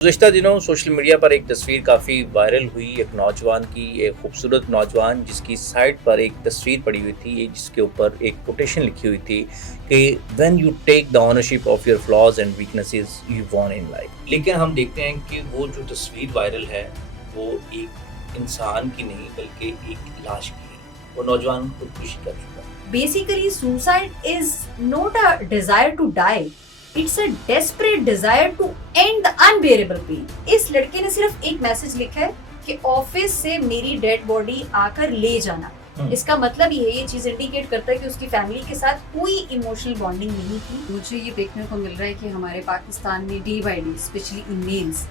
गुज़िश्ता दिनों social media पर एक तस्वीर काफ़ी वायरल हुई। एक नौजवान की, एक खूबसूरत नौजवान जिसकी साइड पर एक तस्वीर पड़ी हुई थी जिसके ऊपर एक कोटेशन लिखी हुई थी कि when you take the ownership of your flaws and weaknesses you won in life. लेकिन हम देखते हैं कि वो जो तस्वीर वायरल है वो एक इंसान की नहीं बल्कि एक लाश की है। वो नौजवान खुदकुशी कर चुका है। Basically, suicide is not a desire to die. It's a desperate desire to end the unbearable pain. इस लड़के ने सिर्फ एक मैसेज लिखा है कि ऑफिस से मेरी डेड बॉडी आकर ले जाना। इसका मतलब ये चीज इंडिकेट करता है कि उसकी फैमिली के साथ कोई इमोशनल बॉन्डिंग नहीं थी। मुझे ये देखने को मिल रहा है कि हमारे पाकिस्तान में day by day specially in males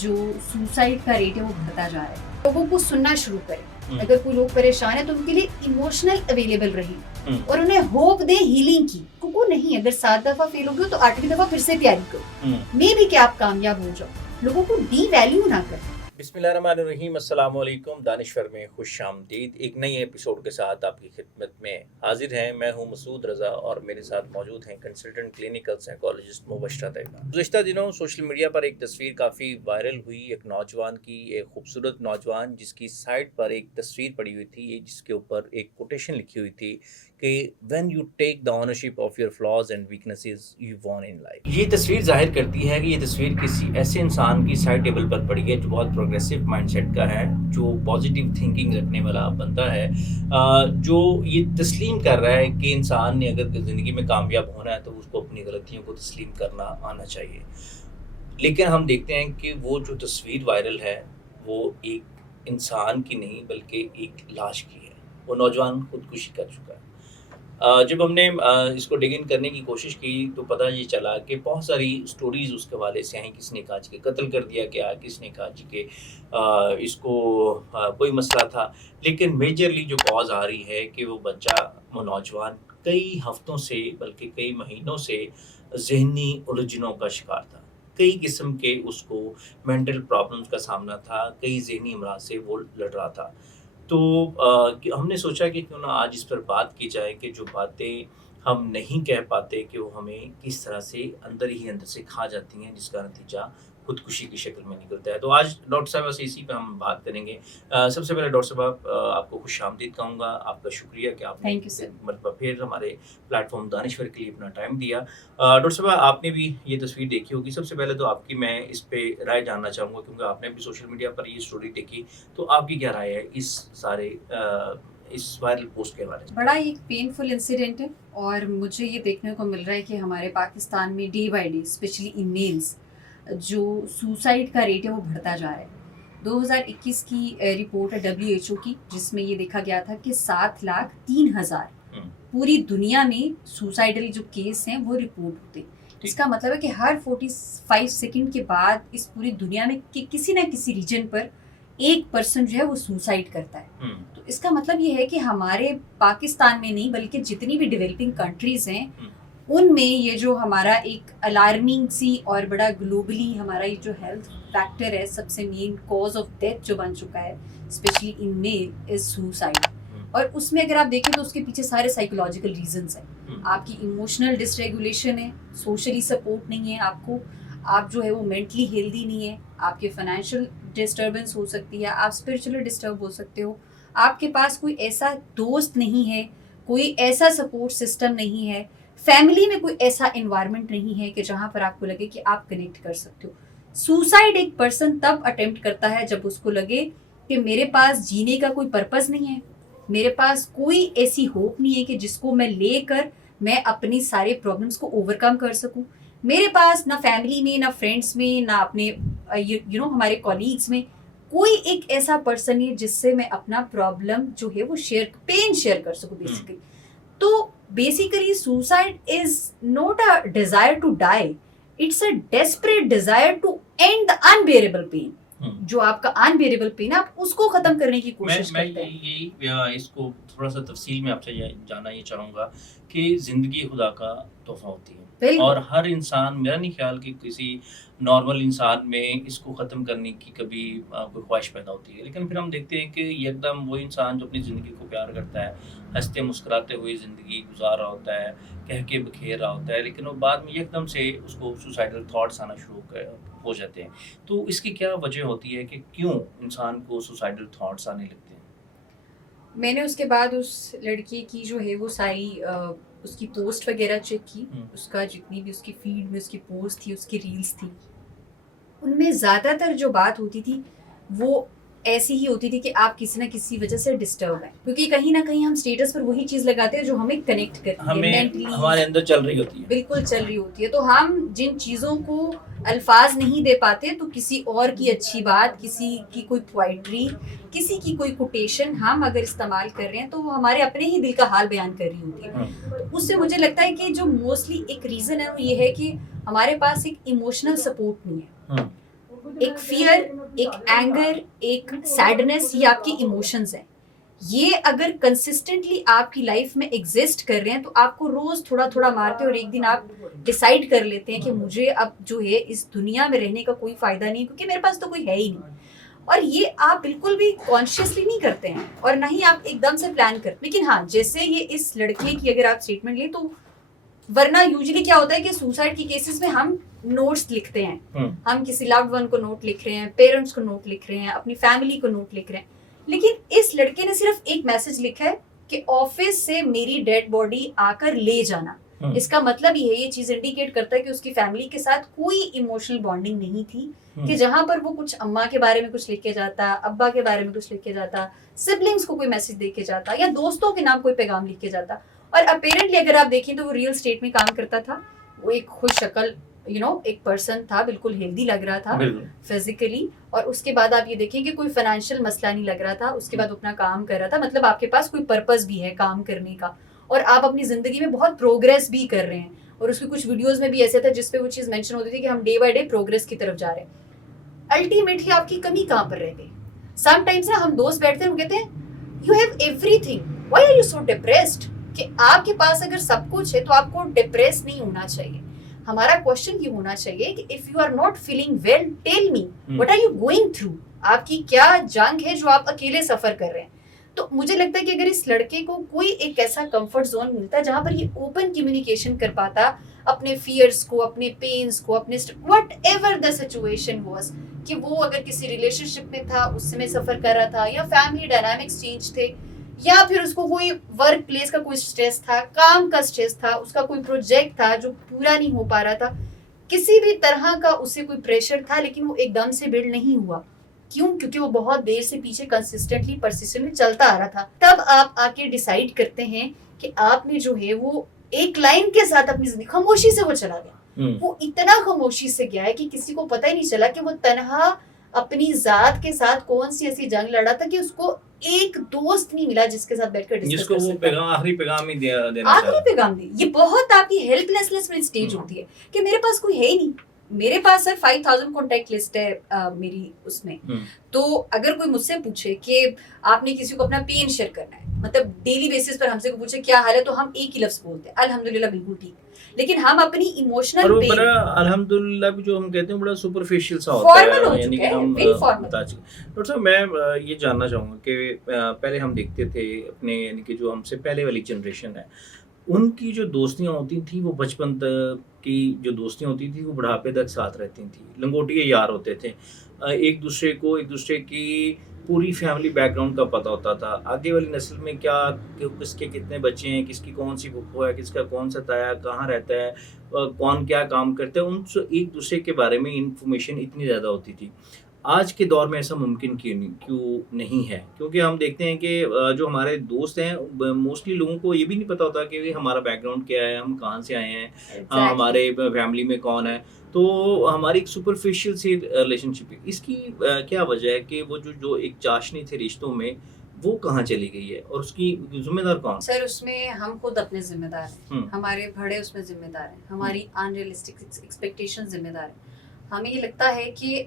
जो सुसाइड का रेट है वो बढ़ता जा रहा है। लोगों को सुनना शुरू करें। अगर कोई लोग परेशान है तो उनके लिए इमोशनल अवेलेबल रहे और उन्हें होप दे हीलिंग की। कुको नहीं, अगर 7 दफा फेल हो गए तो 8वीं दफा फिर से तैयारी करो। मे भी कि आप कामयाब हो जाओ। लोगों को डी वैल्यू ना करें। बिस्मिल्लाहिर्रहमानिर्रहीम, अस्सलाम वालेकुम। दानिश्वर में खुशामदीद। एक नई एपिसोड के साथ आपकी खिदमत में हाजिर हैं। मैं हूं मसूद रज़ा और मेरे साथ मौजूद हैं consultant clinical psychologist Mubashra Tayyaba. गुज़िश्ता दिनों सोशल मीडिया पर एक तस्वीर काफ़ी वायरल हुई। एक नौजवान की, एक खूबसूरत नौजवान जिसकी साइड पर एक तस्वीर पड़ी हुई थी जिसके ऊपर एक कोटेशन लिखी हुई थी कि when you take the ownership of your flaws and weaknesses you won in life. ये तस्वीर जाहिर करती है कि ये तस्वीर किसी ऐसे इंसान की साइड टेबल पर पड़ी है जो बहुत प्रोग्रेसिव माइंडसेट का है, जो पॉजिटिव थिंकिंग रखने वाला बंदा है, जो ये तस्लीम कर रहा है कि इंसान ने अगर ज़िंदगी में कामयाब होना है तो उसको अपनी गलतियों को तस्लीम करना आना चाहिए। लेकिन हम देखते हैं कि वो जो तस्वीर वायरल है वो एक इंसान की नहीं बल्कि एक लाश की है। वो नौजवान खुदकुशी कर चुका है। जब हमने इसको डिग इन करने की कोशिश की तो पता ये चला कि बहुत सारी स्टोरीज़ उसके हवाले से आई। किसने कहा जी के कत्ल कर दिया गया, किसने कहा जी के इसको कोई मसला था। लेकिन मेजरली जो कॉज़ आ रही है कि वो बच्चा, वो नौजवान कई हफ्तों से बल्कि कई महीनों से ज़हनी उलझनों का शिकार था। कई किस्म के उसको मेंटल प्रॉब्लम्स का सामना था, कई ज़हनी अमराज से वो लड़ रहा था। तो कि हमने सोचा कि क्यों ना आज इस पर बात की जाए कि जो बातें हम नहीं कह पाते कि वो हमें किस तरह से अंदर ही अंदर से खा जाती हैं, जिसका नतीजा खुदकुशी की शक्ल में निकलता है। तो आज डॉक्टर साहब से इसी पे हम बात करेंगे। सबसे पहले डॉक्टर साहब, आपको खुशामदीद कहूँगा। आपका शुक्रिया कि आपने थैंक यू सर। एक मरतबा फिर हमारे प्लेटफॉर्म दानिश्वर के लिए अपना टाइम दिया। डॉक्टर साहब, आपने भी ये तस्वीर देखी होगी। सबसे पहले तो आपकी मैं इस पे राय जानना चाहूँगा क्योंकि आपने भी सोशल मीडिया पर ये स्टोरी देखी। तो आपकी क्या राय है इस सारे इस वायरल पोस्ट के बारे में? बड़ा एक पेनफुल इंसिडेंट है और मुझे ये देखने को मिल रहा है कि हमारे पाकिस्तान में day by day specially in males जो सुसाइड का रेट है वो बढ़ता जा रहा है। 2021 की रिपोर्ट है WHO की, जिसमें ये देखा गया था कि 7,03,000 पूरी दुनिया में सुसाइडल जो केस हैं वो रिपोर्ट होते। इसका मतलब है कि हर 45 सेकंड के बाद इस पूरी दुनिया में किसी ना किसी रीजन पर एक पर्सन जो है वो सुसाइड करता है। तो इसका मतलब ये है कि हमारे पाकिस्तान में नहीं बल्कि जितनी भी डेवलपिंग कंट्रीज हैं उनमें ये जो हमारा एक अलार्मिंग सी और बड़ा ग्लोबली हमारा ये जो हेल्थ फैक्टर है, सबसे मेन कॉज ऑफ डेथ जो बन चुका है specially in male is suicide. और उसमें अगर आप देखें तो उसके पीछे सारे साइकोलॉजिकल रीजंस हैं। आपकी इमोशनल डिसरेगुलेशन है, सोशली सपोर्ट नहीं है आपको, आप जो है वो मेंटली हेल्दी नहीं है, आपके फाइनेंशियल डिस्टर्बेंस हो सकती है, आप स्पिरिचुअली डिस्टर्ब हो सकते हो, आपके पास कोई ऐसा दोस्त नहीं है, कोई ऐसा सपोर्ट सिस्टम नहीं है, फैमिली में कोई ऐसा एनवायरनमेंट नहीं है कि जहाँ पर आपको लगे कि आप कनेक्ट कर सकते हो। सुसाइड एक पर्सन तब अटेम्प्ट करता है जब उसको लगे कि मेरे पास जीने का कोई पर्पस नहीं है, मेरे पास कोई ऐसी होप नहीं है कि जिसको मैं लेकर मैं अपनी सारे प्रॉब्लम्स को ओवरकम कर सकूं। मेरे पास ना फैमिली में, ना फ्रेंड्स में, ना अपने यू नो हमारे कॉलीग्स में कोई एक ऐसा पर्सन है जिससे मैं अपना प्रॉब्लम जो है वो पेन शेयर कर सकूं बेसिकली। तो basically suicide is not a desire to die, it's a desperate desire to end the unbearable pain. जो आपका अनबेरेबल पेन है आप उसको खत्म करने की कोशिश मैं करते हैं। यही इसको थोड़ा सा तफसील में आपसे जानना ये चाहूँगा कि ज़िंदगी खुदा का तोहफा होती है बिल्कुल। और हर इंसान, मेरा नहीं ख्याल कि किसी नॉर्मल इंसान में इसको ख़त्म करने की कभी कोई ख्वाहिश पैदा होती है। लेकिन फिर हम देखते हैं कि एकदम वो इंसान जो अपनी ज़िंदगी को प्यार करता है, हंसते मुस्कुराते हुए ज़िंदगी गुजार रहा होता है, कह के बखेर रहा होता है, लेकिन वो बाद में एकदम से उसको सुसाइडल थॉट्स आना शुरू हो जाते हैं। तो इसकी क्या वजह होती है कि क्यों इंसान को सुसाइडल थॉट्स आने लगते हैं? मैंने उसके बाद उस लड़के की जो है वो सारी उसकी पोस्ट वगैरह चेक की। उसका जितनी भी उसकी फीड में उसकी पोस्ट थी, उसकी रील्स थी, उनमें ज़्यादातर जो बात होती थी वो ऐसी ही होती थी कि आप किसी ना किसी वजह से डिस्टर्ब हैं, क्योंकि कहीं ना कहीं हम स्टेटस पर वही चीज़ लगाते हैं जो हमें कनेक्ट करती है हमें मेंटली, हमारे अंदर चल रही होती है। बिल्कुल चल रही होती है। तो हम जिन चीज़ों को अल्फाज नहीं दे पाते, तो किसी और की अच्छी बात, किसी की कोई पोइट्री, किसी की कोई कोटेशन हम अगर इस्तेमाल कर रहे हैं तो वो हमारे अपने ही दिल का हाल बयान कर रही होती है। तो उससे मुझे लगता है कि जो मोस्टली एक रीज़न है वो ये है कि हमारे पास एक इमोशनल सपोर्ट नहीं है। एक फियर, एक एंगर, एक सैडनेस, ये आपके इमोशंस हैं। ये अगर कंसिस्टेंटली आपकी लाइफ में एग्जिस्ट कर रहे हैं तो आपको रोज थोड़ा थोड़ा मारते हैं और एक दिन आप डिसाइड कर लेते हैं कि मुझे अब जो है इस दुनिया में रहने का कोई फायदा नहीं, क्योंकि मेरे पास तो कोई है ही नहीं। और ये आप बिल्कुल भी कॉन्शियसली नहीं करते हैं और ना ही आप एकदम से प्लान करते। लेकिन हाँ, जैसे ये इस लड़के की अगर आप स्टेटमेंट लें तो वरना यूजुअली क्या होता है कि सुसाइड की केसेस में हम नोट्स लिखते हैं, हम किसी लव्ड वन को नोट लिख रहे हैं, पेरेंट्स को नोट लिख रहे हैं, अपनी फैमिली को नोट लिख रहे हैं। लेकिन इस लड़के ने सिर्फ एक मैसेज लिखा है कि ऑफिस से मेरी डेड बॉडी आकर ले जाना। इसका मतलब ये चीज इंडिकेट करता है कि उसकी फैमिली के साथ कोई इमोशनल बॉन्डिंग नहीं थी, कि जहां पर वो कुछ अम्मा के बारे में कुछ लिख के जाता, अब्बा के बारे में कुछ लिख के जाता, सिबलिंग्स को कोई मैसेज दे के जाता, या दोस्तों के नाम कोई पैगाम लिख के जाता। और अपेरेंटली अगर आप देखें तो वो रियल स्टेट में काम करता था। वो एक खुश शक्ल एक पर्सन था, बिल्कुल हेल्दी लग रहा था फिजिकली। और उसके बाद आप ये देखें कि कोई फाइनेंशियल मसला नहीं लग रहा था। उसके बाद अपना काम कर रहा था, मतलब आपके पास कोई पर्पस भी है काम करने का, और आप अपनी जिंदगी में बहुत प्रोग्रेस भी कर रहे हैं। और उसकी कुछ वीडियोस में भी ऐसे था जिसपे वो चीज मेंशन होती थी कि हम डे बाय डे प्रोग्रेस की तरफ जा रहे हैं। अल्टीमेटली आपकी कमी कहाँ पर रह गई? समटाइम्स ना हम दोस्त बैठते हैं, वो कहते हैं you have everything, why are you so depressed? कि आपके पास अगर सब कुछ है तो आपको डिप्रेस नहीं होना चाहिए। हमारा क्वेश्चन ये होना चाहिए कि if you are not feeling well, tell me what are you going through? आपकी क्या जंग है जो आप अकेले सफर कर रहे हैं? तो मुझे लगता है कि अगर इस लड़के को कोई एक ऐसा कंफर्ट जोन मिलता है जहां पर ये ओपन कम्युनिकेशन कर पाता अपने फियर्स को, अपने पेन्स को, अपने what ever the situation was, कि वो अगर किसी रिलेशनशिप में था उस समय सफर कर रहा था, या फैमिली डायनामिक्स चेंज थे, या फिर उसको कोई वर्क प्लेस का कोई स्ट्रेस था, काम का स्ट्रेस था, उसका कोई प्रोजेक्ट था जो पूरा नहीं हो पा रहा था, किसी भी तरह का उसे कोई प्रेशर था, लेकिन वो एकदम से बिल्ड नहीं हुआ। क्यों? क्योंकि वो बहुत देर से पीछे कंसिस्टेंटली परसिस्टेंटली चलता आ रहा था। तब आप आके डिसाइड करते हैं कि आपने जो है वो एक लाइन के साथ अपनी जिंदगी, खामोशी से वो चला गया। वो इतना खामोशी से गया है कि किसी को पता ही नहीं चला कि वो तन्हा अपनी जात के साथ कौन सी ऐसी जंग लड़ा था कि उसको एक दोस्त नहीं मिला जिसके साथ बैठकर डिस्कस कर सकता। वो आखिरी पैगाम ही देना, आखिरी पैगाम दी। ये बहुत आपकी हेल्पलेसनेस में स्टेज होती है कि मेरे पास कोई है ही नहीं। मेरे पास सर 5000 कॉन्टैक्ट लिस्ट है मेरी उसमें। तो अगर कोई मुझसे पूछे कि आपने किसी को अपना पेन शेयर करना है, मतलब डेली बेसिस पर हमसे पूछे क्या हाल है, तो हम एक ही लफ्ज बोलते हैं, अल्हम्दुलिल्लाह, बिल्कुल ठीक। लेकिन हम अपनी इमोशनल पेन, अल्हम्दुलिल्लाह भी जो हम कहते हैं बड़ा सुपरफिशियल सा होता है, यानी कि हम बता चुके। डॉक्टर साहब, मैं ये जानना चाहूँगा कि पहले हम देखते थे अपने, यानी कि जो हमसे पहले वाली जनरेशन है, उनकी जो दोस्तियाँ होती थी वो बचपन की जो दोस्तियाँ होती थी वो बुढ़ापे तक साथ रहती थी। लंगोटिए यार होते थे, एक दूसरे की पूरी फैमिली बैकग्राउंड का पता होता था। आगे वाली नस्ल में क्या, किसके कितने बच्चे हैं, किसकी कौन सी फुफ्फो है, किसका कौन सा ताया कहाँ रहता है, कौन क्या काम करता है, उन एक दूसरे के बारे में इंफॉर्मेशन इतनी ज़्यादा होती थी। आज के दौर में ऐसा मुमकिन क्यों नहीं है? क्योंकि हम देखते हैं कि जो हमारे दोस्त हैं, मोस्टली लोगों को ये भी नहीं पता होता कि हमारा बैकग्राउंड क्या है, हम कहाँ से आए हैं, हमारे फैमिली में कौन है। तो हमारी एक सुपरफिशियल सी रिलेशनशिप है। इसकी क्या वजह है कि वो जो एक चाशनी थे रिश्तों में, वो कहाँ चली गई है और उसकी जिम्मेदार कौन? सर, उसमें हम खुद अपने जिम्मेदार हैं, हमारे बड़े उसमें जिम्मेदार हैं, हमारी अनरियलिस्टिक एक्सपेक्टेशन जिम्मेदार है। हमें ये लगता है कि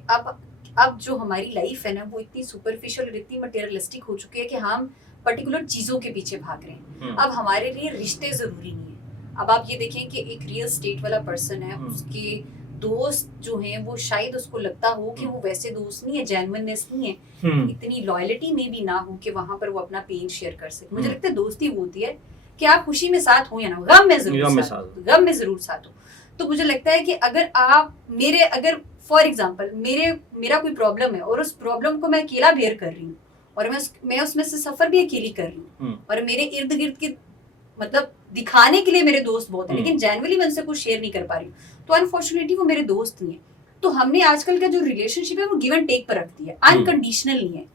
अब जो हमारी लाइफ है ना, वो इतनी सुपरफिशियल और इतनी मटेरियलिस्टिक हो चुकी है कि हम पर्टिकुलर चीजों के पीछे भाग रहे हैं। अब हमारे लिए रिश्ते जरूरी नहीं है। अब आप ये देखें कि एक रियल स्टेट वाला पर्सन है, उसके दोस्त जो हैं वो शायद उसको लगता हो कि वो वैसे दोस्त नहीं है, जेन्युइननेस नहीं है, इतनी लॉयल्टी में भी ना हो कि वहां पर वो अपना पेन शेयर कर सके। मुझे लगता है दोस्ती वो होती है कि आप खुशी में साथ हो या ना, गम में जरूर साथ हो। तो मुझे लगता है कि अगर फॉर एग्जाम्पल मेरा कोई प्रॉब्लम है और उस प्रॉब्लम को मैं अकेला बेयर कर रही हूँ और मैं उसमें से सफर भी अकेली कर रही हूँ और मेरे इर्द गिर्द के मतलब दिखाने के लिए मेरे दोस्त बहुत है लेकिन जेन्युइनली मैं उनसे कुछ शेयर नहीं कर पा रही हूँ तो अनफॉर्चुनेटली वो मेरे दोस्त नहीं है। तो हमने आजकल का जो रिलेशनशिप है वो गिव एंड टेक पर रख दिया, अनकंडीशनल नहीं है।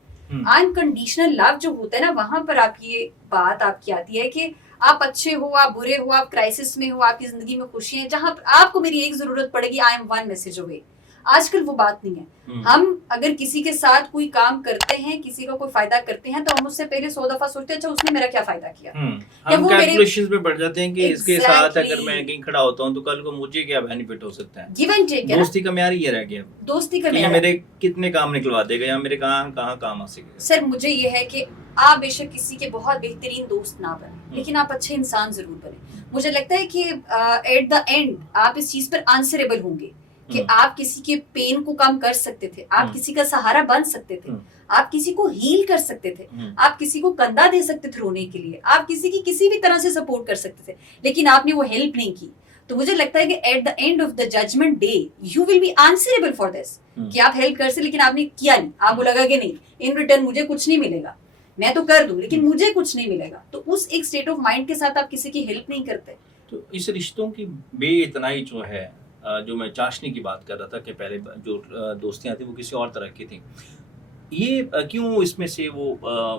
अनकंडीशनल लव जो होता है ना, वहां पर आप ये बात आपकी आती है कि आप अच्छे हो, आप बुरे हो, आप क्राइसिस में हो, आपकी जिंदगी में खुशी है, जहां आपको मेरी एक जरूरत पड़ेगी, I am one message away. आजकल वो बात नहीं है। हम अगर किसी के साथ कोई काम करते हैं, किसी का कोई फायदा करते हैं, तो हम उससे पहले 100 दफा सोचते हैं अच्छा उसने मेरा क्या फायदा किया। हम कैलकुलेशंस में बढ़ जाते हैं कि इसके साथ अगर मैं कहीं खड़ा होता हूँ तो कल को मुझे क्या बेनिफिट हो सकता है। गिव एंड टेक, दोस्ती का म्यार ये रह गया, दोस्ती का म्यार मेरे कितने काम निकलवा देगा या मेरे कहाँ काम आ सकेगा। सर मुझे ये है कि आप बेशक किसी के बहुत बेहतरीन दोस्त ना बने लेकिन आप अच्छे इंसान जरूर बने। मुझे लगता है कि एट द एंड आप इस चीज पर आंसरेबल होंगे कि आप किसी के पेन को कम कर सकते थे, आप किसी का सहारा बन सकते थे, आप किसी को हील कर सकते थे, आप किसी को कंधा दे सकते थे रोने के लिए, आप किसी की किसी भी तरह से सपोर्ट कर सकते थे, लेकिन आपने वो हेल्प नहीं की। तो मुझे लगता है कि at the end of the judgement day you will be answerable for this कि आप हेल्प कर सकते लेकिन आपने किया नहीं। आपको लगा कि नहीं, इन रिटर्न मुझे कुछ नहीं मिलेगा, मैं तो कर दूं लेकिन मुझे कुछ नहीं मिलेगा। तो उस एक स्टेट ऑफ माइंड के साथ आप किसी की हेल्प नहीं करते। तो इस रिश्तों की बेइतनाई जो है, जो मैं चाशनी की बात कर रहा था कि पहले जो दोस्तियां थी वो किसी और तरह की थी, ये क्यों इसमें से वो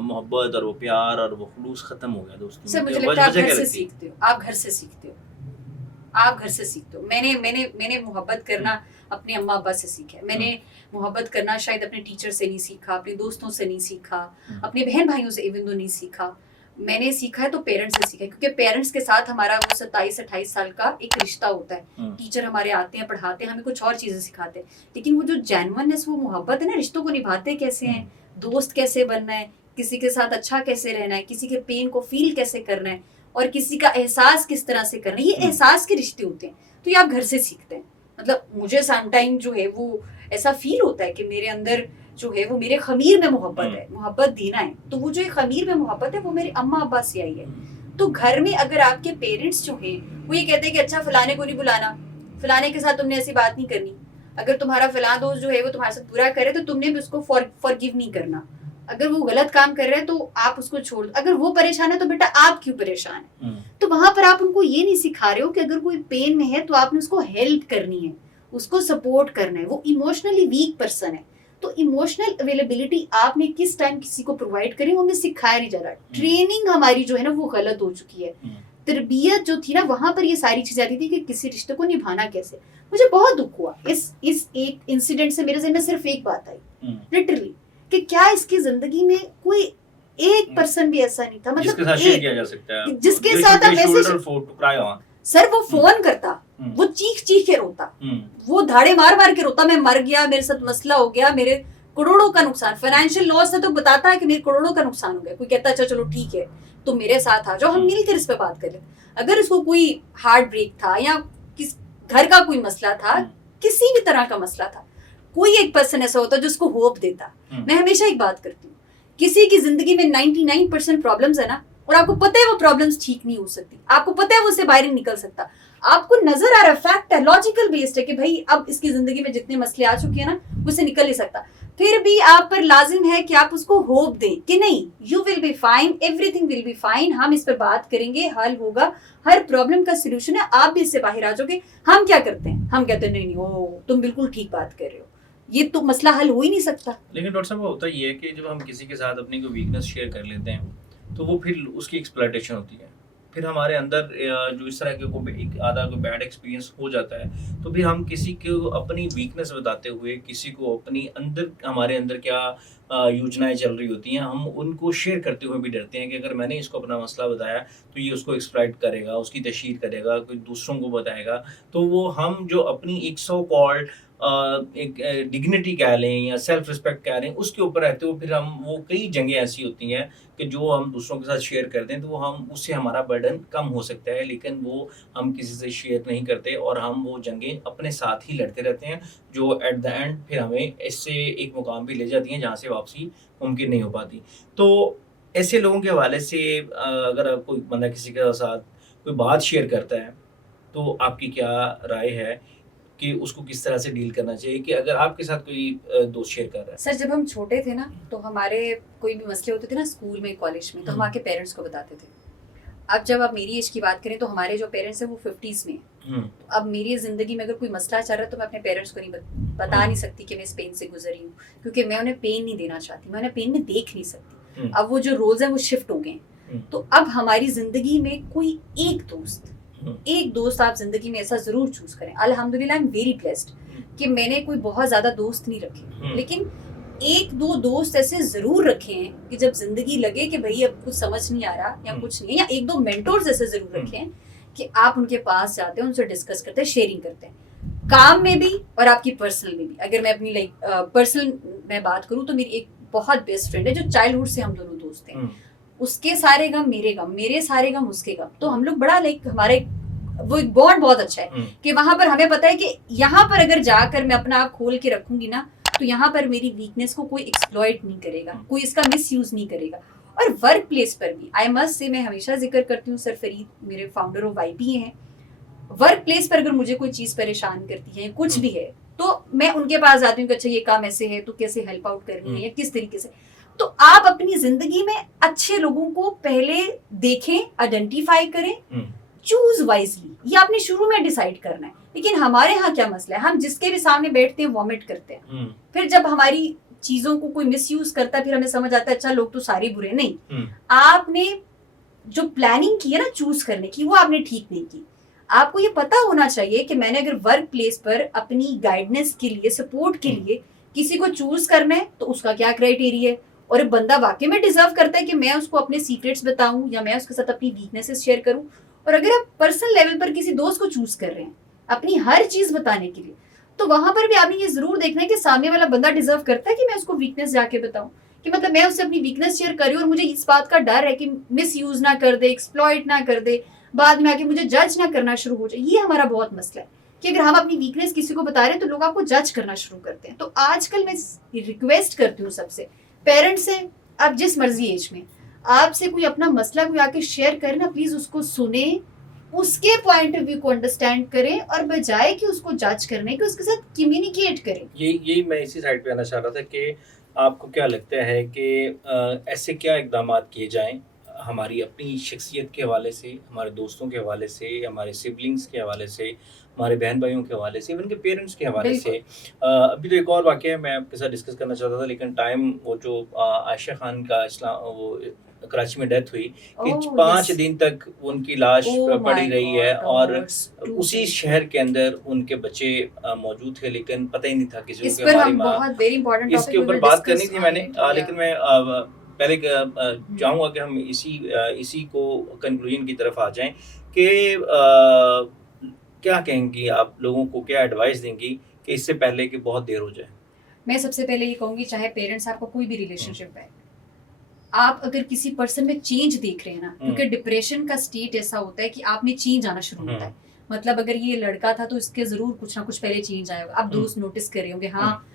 मोहब्बत और वो प्यार और वो खुलूस खत्म हो गया दोस्ती में? मुझे लगता है आप घर से सीखते हो, आप घर से सीखते हो, आप घर से सीखते हो। मैंने मोहब्बत करना अपने अम्मा अब्बा से सीखा है। मैंने मोहब्बत करना शायद अपने टीचर से नहीं सीखा, अपने दोस्तों से नहीं सीखा, अपने बहन भाइयों से इवन तो नहीं सीखा। मैंने सीखा है तो पेरेंट्स से सीखा है, क्योंकि पेरेंट्स के साथ हमारा वो 27-28 साल का एक रिश्ता होता है। टीचर हमारे आते हैं, पढ़ाते हैं, हमें कुछ और चीजें सिखाते हैं, लेकिन वो जो जेन्युइननेस, वो मोहब्बत है ना, रिश्तों को निभाते कैसे हैं, दोस्त कैसे बनना है, किसी के साथ अच्छा कैसे रहना है, किसी के पेन को फील कैसे करना है और किसी का एहसास किस तरह से करना है, ये एहसास के रिश्ते होते हैं। तो ये आप घर से सीखते हैं। मतलब मुझे समटाइम जो है वो ऐसा फील होता है कि मेरे अंदर जो है वो मेरे खमीर में मोहब्बत है, मोहब्बत देना है, तो वो जो खमीर में मोहब्बत है वो मेरे अम्मा अब्बा से आई है। तो घर में अगर आपके पेरेंट्स जो हैं वो ये कहते हैं कि अच्छा फलाने को नहीं बुलाना, फलाने के साथ तुमने ऐसी बात नहीं करनी, अगर तुम्हारा फलां दोस्त जो है वो तुम्हारे साथ बुरा करे तो तुमने भी उसको फॉरगिव नहीं करना, अगर वो गलत काम कर रहा है तो आप उसको छोड़ दो, अगर वो परेशान है तो बेटा आप क्यों परेशान है। तो वहां पर आप उनको ये नहीं सिखा रहे हो कि अगर कोई पेन में है तो आपने उसको हेल्प करनी है, उसको सपोर्ट करना है। वो इमोशनली वीक पर्सन है, तो इमोशनल अवेलेबिलिटी आपने किस टाइम किसी को प्रोवाइड करी वो हमें सिखाया नहीं जा रहा। ट्रेनिंग हमारी जो है ना वो गलत हो चुकी है। तरबियत जो थी ना वहां पर ये सारी चीजें आती थी कि किसी रिश्ते को निभाना कैसे। मुझे बहुत दुख हुआ इस एक इंसिडेंट से। मेरे ज़हन में सिर्फ एक बात आई लिटरली कि क्या इसकी जिंदगी में कोई एक पर्सन भी ऐसा नहीं था, मतलब जिसके साथ शेयर किया जा सकता है, जिसके साथ आप मैसेज, सर वो फोन करता, वो चीख चीख के रोता, वो धाड़े मार मार के रोता, मैं मर गया, मेरे साथ मसला हो गया, मेरे करोड़ों का नुकसान, फाइनेंशियल लॉस है, तो बताता है कि मेरे करोड़ों का नुकसान हो गया। कोई कहता अच्छा चलो ठीक है तुम मेरे साथ आ जाओ, हम मिलकर इस पे बात करें। अगर इसको कोई हार्ट ब्रेक था या किस घर का कोई मसला था, किसी भी तरह का मसला था, कोई एक पर्सन ऐसा होता जिसको होप देता। मैं हमेशा एक बात करती हूँ, किसी की जिंदगी में 99% प्रॉब्लम्स है ना, और आपको पता है वो प्रॉब्लम्स ठीक नहीं हो सकती, आपको पता है वो उससे बाहर नहीं निकल सकता, आपको नजर आ रहा है, फैक्ट है, लॉजिकल बेस्ड है कि भाई अब इसकी जिंदगी में जितने मसले आ चुके हैं ना उससे निकल नहीं सकता, फिर भी आप पर लाजिम है कि आप उसको होप दें कि नहीं you will be fine, everything will be fine, हम इस पर बात करेंगे, हल होगा, हर प्रॉब्लम का सोल्यूशन है, आप भी इससे बाहर आ जाओगे। हम क्या करते हैं, हम कहते हैं नहीं ओ तुम बिल्कुल ठीक बात कर रहे हो, ये तो मसला हल हो ही नहीं सकता। लेकिन डॉक्टर साहब होता ये है कि जब हम किसी के साथ अपनी कोई वीकनेस शेयर कर लेते हैं तो वो फिर उसकी एक्सप्लॉयटेशन होती है, फिर हमारे अंदर जो इस तरह के एक आधा कोई बैड एक्सपीरियंस हो जाता है, तो फिर हम किसी को अपनी वीकनेस बताते हुए, किसी को अपनी अंदर हमारे अंदर क्या योजनाएं चल रही होती हैं, हम उनको शेयर करते हुए भी डरते हैं कि अगर मैंने इसको अपना मसला बताया तो ये उसको एक्सप्लॉइट करेगा, उसकी तशहीर करेगा, कोई दूसरों को बताएगा, तो वो हम जो अपनी एक सो कॉल्ड एक डिग्निटी कह लें या सेल्फ रिस्पेक्ट कह लें उसके ऊपर रहते हुए फिर हम वो कई जंगें ऐसी होती हैं कि जो हम दूसरों के साथ शेयर करते हैं तो वो हम उससे हमारा बर्डन कम हो सकता है, लेकिन वो हम किसी से शेयर नहीं करते और हम वो जंगें अपने साथ ही लड़ते रहते हैं, जो एट द एंड फिर हमें इससे एक मुकाम भी ले जाती हैं जहाँ से वापसी मुमकिन नहीं हो पाती। तो ऐसे लोगों के हवाले से अगर कोई बंदा किसी के साथ कोई बात शेयर करता है तो आपकी क्या राय है? कि उसको किस तरह से डील करना चाहिए, कि अगर आपके साथ कोई दोस्त शेयर कर रहा है? सर जब हम छोटे थे ना तो हमारे कोई भी मसले होते थे ना स्कूल में कॉलेज में तो हम आके पेरेंट्स को बताते थे। अब जब आप मेरी एज की बात करें तो हमारे जो पेरेंट्स हैं वो 50s में हैं। तो अब मेरी ज़िंदगी में अगर कोई मसला चल रहा है तो मैं अपने पेरेंट्स को नहीं बता नहीं सकती कि मैं इस पेन से गुजरी हूँ, क्योंकि मैं उन्हें पेन नहीं देना चाहती, मैं उन्हें पेन में देख नहीं सकती। अब वो जो रोल्स हैं वो शिफ्ट हो गए हैं। तो अब हमारी ज़िंदगी में कोई एक दोस्त आप ज़िंदगी में ऐसा ज़रूर चूज़ करें। अल्हम्दुलिल्लाह आई एम वेरी ब्लेस्ड कि मैंने कोई बहुत ज़्यादा दोस्त नहीं रखे, लेकिन एक दो दोस्त ऐसे जरूर रखे हैं कि जब जिंदगी लगे कि भाई अब कुछ समझ नहीं आ रहा या कुछ नहीं है, या एक दो मेंटोर्स ऐसे जरूर रखे हैं कि आप उनके पास जाते हैं, उनसे डिस्कस करते हैं, शेयरिंग करते हैं, काम में भी और आपकी पर्सनल में भी। अगर मैं अपनी पर्सनल मैं बात करूं तो मेरी एक बहुत बेस्ट फ्रेंड है जो चाइल्डहुड से हम दोनों दोस्त हैं। उसके सारे गम मेरे गम, मेरे सारे गम उसके गम, तो हम लोग बड़ा हमारे वो एक बॉन्ड बहुत अच्छा है कि वहां पर हमें पता है कि यहाँ पर अगर जाकर मैं अपना आप खोल के रखूंगी ना तो यहाँ पर मेरी वीकनेस को कोई एक्सप्लॉइट नहीं करेगा, कोई इसका मिसयूज नहीं करेगा। और वर्क प्लेस पर भी आई मस्ट से, मैं हमेशा जिक्र करती हूँ, सर फरीद मेरे फाउंडर ऑफ YPA हैं, वर्क प्लेस पर अगर मुझे कोई चीज परेशान करती है, कुछ भी है, तो मैं उनके पास जाती हूँ कि अच्छा ये काम ऐसे है तो कैसे हेल्प आउट करनी है या किस तरीके से। तो आप अपनी जिंदगी में अच्छे लोगों को पहले देखें, आइडेंटिफाई करें, चूज वाइजली, ये आपने शुरू में डिसाइड करना है। लेकिन हमारे यहाँ क्या मसला है, हम जिसके भी सामने बैठते हैं वॉमिट करते हैं। फिर जब हमारी चीजों को कोई मिसयूज करता है फिर हमें समझ आता है अच्छा लोग तो सारे बुरे नहीं। आपने जो प्लानिंग की है ना चूज करने की, वो आपने ठीक नहीं की। आपको ये पता होना चाहिए कि मैंने अगर वर्क प्लेस पर अपनी गाइडेंस के लिए, सपोर्ट के लिए किसी को चूज करना है तो उसका क्या क्राइटेरिया है, और एक बंदा वाकई में डिजर्व करता है कि मैं उसको अपने सीक्रेट्स बताऊं या मैं उसके साथ अपनी वीकनेसेस शेयर करूं। और अगर आप पर्सनल लेवल पर किसी दोस्त को चूज कर रहे हैं अपनी हर चीज बताने के लिए, तो वहां पर भी आपने ये जरूर देखना है कि सामने वाला बंदा डिजर्व करता है कि मैं उसको वीकनेस जाके बताऊं, कि मतलब मैं उससे अपनी वीकनेस शेयर कर रही हूँ और मुझे इस बात का डर है कि मिस यूज ना कर दे, एक्सप्लॉइट ना कर दे, बाद में आके मुझे जज ना करना शुरू हो जाए। ये हमारा बहुत मसला है कि अगर हम अपनी वीकनेस किसी को बता रहे हैं तो लोग आपको जज करना शुरू करते हैं। तो आजकल मैं रिक्वेस्ट करती हूँ सबसे, पेरेंट्स से, आप जिस मर्जी एज में आपसे कोई अपना मसला कोई आके शेयर करे ना, प्लीज उसको सुने, उसके पॉइंट ऑफ व्यू को अंडरस्टैंड करें, और बजाय कि उसको जज करने के उसके साथ कम्युनिकेट करें। यही मैं इसी साइड पे आना चाह रहा था कि आपको क्या लगता है कि ऐसे क्या इकदाम किए जाएं हमारी अपनी शख्सियत के हवाले से, हमारे दोस्तों के हवाले से, हमारे सिबलिंग्स के हवाले से, हमारे बहन भाइयों के हवाले से, इवन के पेरेंट्स के हवाले से। अभी तो एक और वाक़या मैं आपके साथ डिस्कस करना चाहता था, लेकिन टाइम, वो जो आयशा खान का वो कराची में डेथ हुई कि 5 दिन तक उनकी लाश पड़ी रही है, और उसी शहर के अंदर उनके बच्चे मौजूद थे, लेकिन पता ही नहीं था किसी को कि हमारी माँ, इसके ऊपर बात करनी थी मैंने, लेकिन मैं पहले चाहूँगा कि हम इसी को कंक्लूजन की तरफ आ जाएं कि क्या कहेंगी आप लोगों को, क्या एडवाइस देंगी कि इससे पहले कि बहुत देर हो जाए? मैं सबसे पहले ये कहूँगी, चाहे पेरेंट्स आपका कोई भी रिलेशनशिप है, आप अगर किसी पर्सन में चेंज देख रहे हैं ना, क्योंकि डिप्रेशन का स्टेट ऐसा होता है कि आप में चेंज आना शुरू होता है। मतलब अगर ये लड़का था तो इसके जरूर कुछ ना कुछ पहले चेंज आया होगा। आप दोस्त नोटिस कर रहे होंगे, हाँ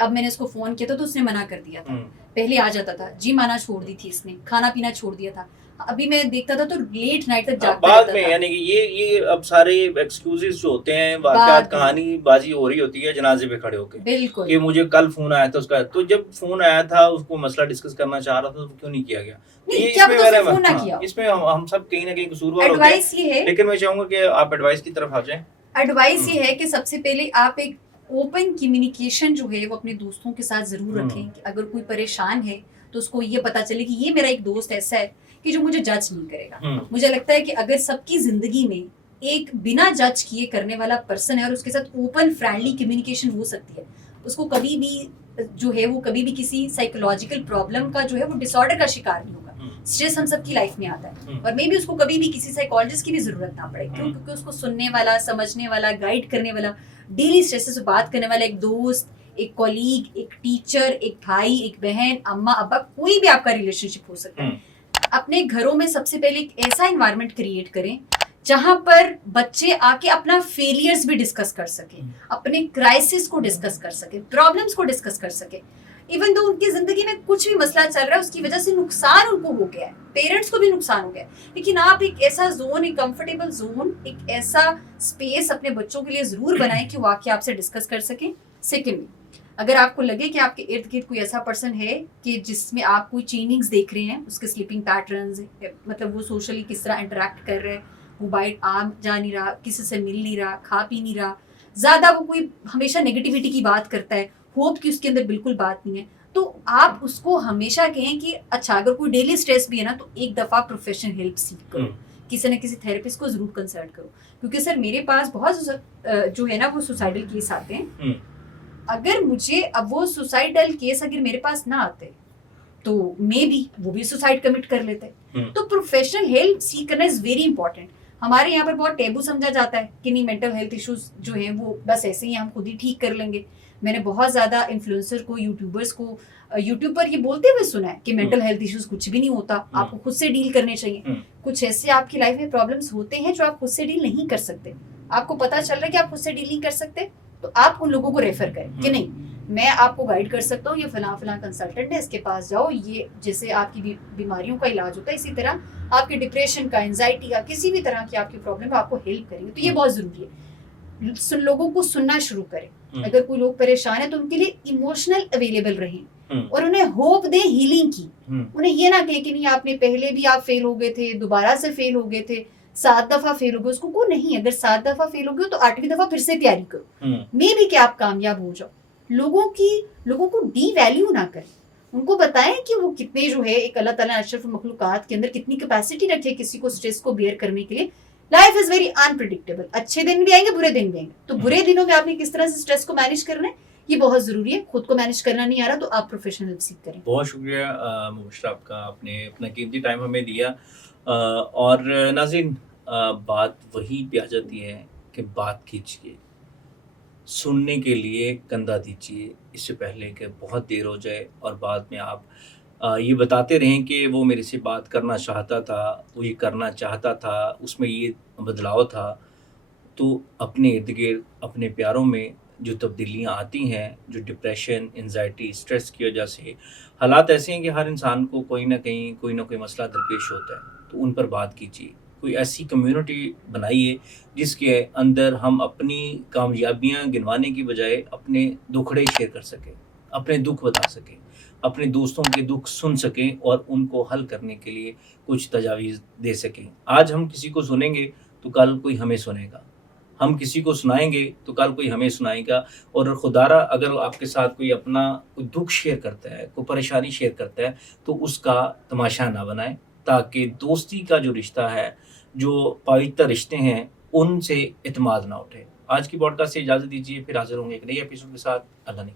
अब मैंने इसको फोन किया था तो उसने मना कर दिया था, पहले आ जाता था, जिम आना छोड़ दी थी इसने, खाना पीना छोड़ दिया था, अभी मैं देखता था तो लेट नाइट तक जागता बाद रहता में, था। यानी कि ये अब सारे एक्सक्यूजेस जो होते हैं, वाकयात कहानी बाजी हो रही होती है जनाजे पे खड़े होके, बिल्कुल कि मुझे कल फोन आया था उसका, तो जब फोन आया था उसको मसला डिस्कस करना चाह रहा था तो क्यों नहीं किया गया? इसमें हम सब कहीं ना कहीं कसूरवार होते हैं। एडवाइस ये है, लेकिन मैं चाहूंगा कि आप एडवाइस की तरफ आ जाएं। एडवाइस ये है कि सबसे पहले आप एक ओपन कम्युनिकेशन जो है वो अपने दोस्तों के साथ जरूर रखें, कि अगर कोई परेशान है तो उसको ये पता चले कि ये मेरा एक दोस्त ऐसा है कि जो मुझे जज नहीं करेगा। मुझे लगता है कि अगर सबकी जिंदगी में एक बिना जज किए करने वाला पर्सन है और उसके साथ ओपन फ्रेंडली कम्युनिकेशन हो सकती है, उसको कभी भी जो है वो कभी भी किसी साइकोलॉजिकल प्रॉब्लम का जो है वो डिसऑर्डर का शिकार नहीं होगा। स्ट्रेस हम सबकी लाइफ में आता है और मे बी उसको कभी भी किसी साइकोलॉजिस्ट की भी जरूरत ना पड़े, क्यों? क्योंकि उसको सुनने वाला, समझने वाला, गाइड करने वाला, डेली स्ट्रेस से बात करने वाला एक दोस्त, एक कॉलीग, एक टीचर, एक भाई, एक बहन, अम्मा, अब्बा, कोई भी आपका रिलेशनशिप हो सकता है। अपने घरों में सबसे पहले एक ऐसा एनवायरनमेंट क्रिएट करें जहां पर बच्चे आके अपना फेलियर्स भी डिस्कस कर सके, अपने क्राइसिस को डिस्कस कर सके, प्रॉब्लम्स को डिस्कस कर सके। इवन दो उनकी जिंदगी में कुछ भी मसला चल रहा है, उसकी वजह से नुकसान उनको हो गया है, पेरेंट्स को भी नुकसान हो गया है, लेकिन आप एक ऐसा जोन, एक कंफर्टेबल जोन, एक ऐसा स्पेस अपने बच्चों के लिए जरूर बनाएं कि वो आके आपसे डिस्कस कर सकें। सेकेंडली, अगर आपको लगे कि आपके इर्द गिर्द कोई ऐसा पर्सन है कि जिसमें आप कोई चेंजिंग्स देख रहे हैं, उसके स्लीपिंग पैटर्न्स, मतलब वो सोशली किस तरह इंटरेक्ट कर रहे हैं, वो बाइट आ जा नहीं रहा, किसी से मिल नहीं रहा, खा पी नहीं रहा, ज्यादा वो कोई हमेशा नेगेटिविटी की बात करता है, होप की उसके अंदर बिल्कुल बात नहीं है, तो आप उसको हमेशा कहें कि अच्छा अगर कोई डेली स्ट्रेस भी है ना, तो एक दफा प्रोफेशनल हेल्प सीख करो, किसी न किसी थेरेपिस्ट को जरूर कंसल्ट करो। क्योंकि सर मेरे पास बहुत जो है ना वो सुसाइडल केस आते हैं। अगर मुझे अब वो सुसाइडल केस अगर मेरे पास ना आते तो मे बी वो भी सुसाइड कमिट कर लेते। तो प्रोफेशनल हेल्प सीख करना इज वेरी इंपॉर्टेंट। हमारे यहाँ पर बहुत टेबू समझा जाता है कि नहीं, मेंटल हेल्थ इश्यूज जो हैं वो बस ऐसे ही हम खुद ही ठीक कर लेंगे। मैंने बहुत ज्यादा इन्फ्लुएंसर को, यूट्यूबर्स को यूट्यूब पर ये बोलते हुए सुना है कि मेंटल हेल्थ इश्यूज कुछ भी नहीं होता, आपको खुद से डील करने चाहिए। कुछ ऐसे आपकी लाइफ में प्रॉब्लम्स होते हैं जो आप खुद से डील नहीं कर सकते, आपको पता चल रहा है कि आप खुद से डील नहीं कर सकते, तो आप उन लोगों को रेफर करें कि नहीं मैं आपको गाइड कर सकता हूँ, ये फलां कंसल्टेंट है, इसके पास जाओ, ये जैसे आपकी बीमारियों का इलाज होता है इसी तरह आपके डिप्रेशन का, एंजाइटी का, किसी भी तरह की आपकी प्रॉब्लम आपको हेल्प करेंगे। तो ये बहुत जरूरी है, लोगों को सुनना शुरू करें। अगर कोई लोग परेशान है तो उनके लिए इमोशनल अवेलेबल रहें और उन्हें होप दें हीलिंग की। उन्हें ये ना कहे कि नहीं आपने पहले भी आप फेल हो गए थे, दोबारा से फेल हो गए थे, 7 दफा फेल हो गए, उसको को नहीं, अगर 7 दफा फेल हो गए तो 8वीं दफा फिर से तैयारी करो, मे बी कि आप कामयाब हो जाओ। लोगों को डी वैल्यू ना करें, उनको बताएं कि वो कितने जो है एक अल्लाह ताला ने अशरफ मखलूकात के अंदर कितनी कैपेसिटी रखी है किसी को स्ट्रेस को बेयर करने के लिए। लाइफ इज वेरी अनप्रिडिक्टेबल, अच्छे दिन भी आएंगे, बुरे दिन भी आएंगे, तो बुरे दिनों में आपने किस तरह से स्ट्रेस को मैनेज करना है ये बहुत जरूरी है। खुद को मैनेज करना नहीं आ रहा तो आप प्रोफेशनल हेल्प सीख करें। बहुत शुक्रिया मुबशरा आपका, आपने अपना कीमती टाइम हमें दिया। और नाज़रीन, बात वही पे आ जाती है कि बात कीजिए, सुनने के लिए कंधा दीजिए, इससे पहले कि बहुत देर हो जाए और बाद में आप ये बताते रहें कि वो मेरे से बात करना चाहता था, वो ये करना चाहता था, उसमें ये बदलाव था। तो अपने इर्द गिर्द, अपने प्यारों में जो तब्दीलियाँ आती हैं, जो डिप्रेशन, एंजाइटी, स्ट्रेस की वजह से हालात ऐसे हैं कि हर इंसान को कोई ना कहीं कोई ना कोई मसला दरपेश होता है, तो उन पर बात कीजिए। कोई ऐसी कम्युनिटी बनाइए जिसके अंदर हम अपनी कामयाबियां गिनवाने की बजाय अपने दुखड़े शेयर कर सकें, अपने दुख बता सकें, अपने दोस्तों के दुख सुन सकें और उनको हल करने के लिए कुछ तजावीज़ दे सकें। आज हम किसी को सुनेंगे तो कल कोई हमें सुनेगा, हम किसी को सुनाएंगे तो कल कोई हमें सुनाएगा। और खुदारा अगर आपके साथ कोई अपना कोई दुख शेयर करता है, कोई परेशानी शेयर करता है, तो उसका तमाशा ना बनाएं, ताकि दोस्ती का जो रिश्ता है, जो पवित्र रिश्ते हैं, उनसे इत्मीनान ना उठे। आज की पॉडकास्ट से इजाज़त दीजिए, फिर हाजिर होंगे एक नई एपिसोड के साथ। अल्लाह ने